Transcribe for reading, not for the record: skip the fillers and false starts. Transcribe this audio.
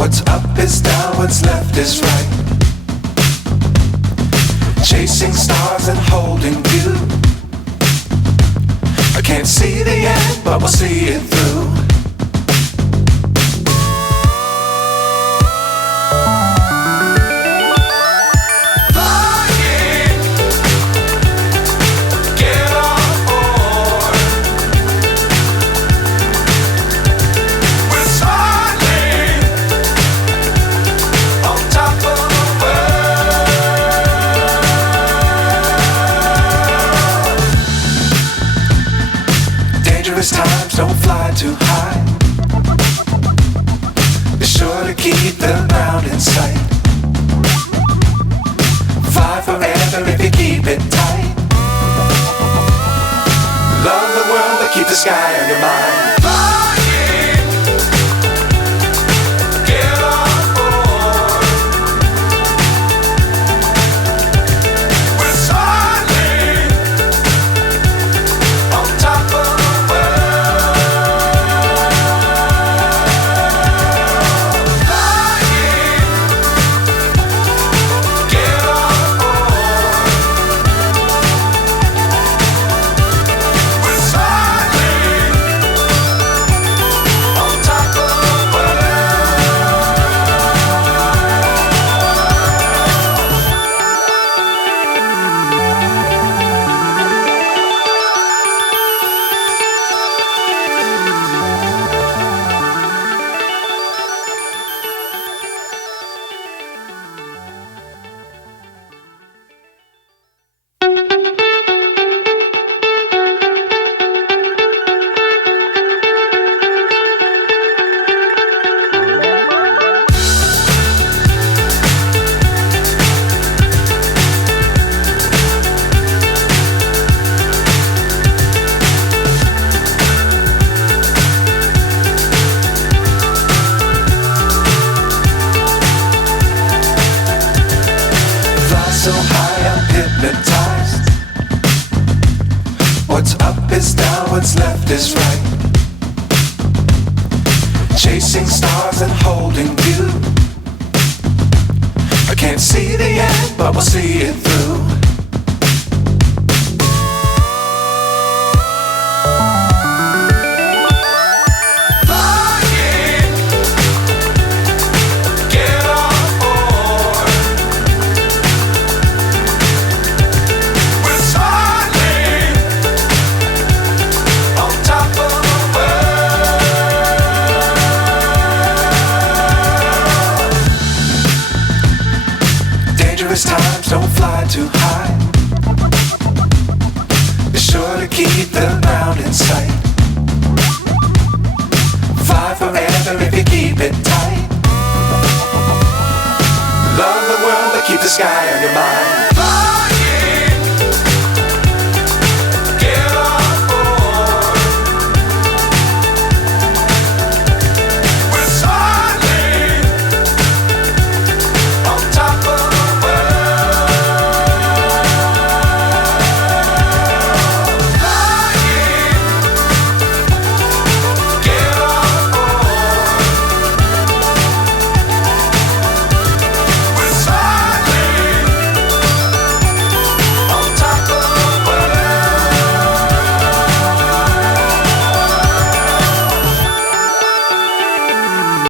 What's up is down, what's left is right. Chasing stars and holding you. I can't see the end, but we'll see it through. Times don't fly too high. Be sure to keep the ground in sight. Fly forever if you keep it tight. Love the world but keep the sky on your mind. So high I'm hypnotized. What's up is down, what's left is right. Chasing stars and holding you. I can't see the end, but we'll see it through. Times don't fly too high. Be sure to keep the ground in sight. Fly forever if you keep it tight. Love the world but keep the sky on your mind.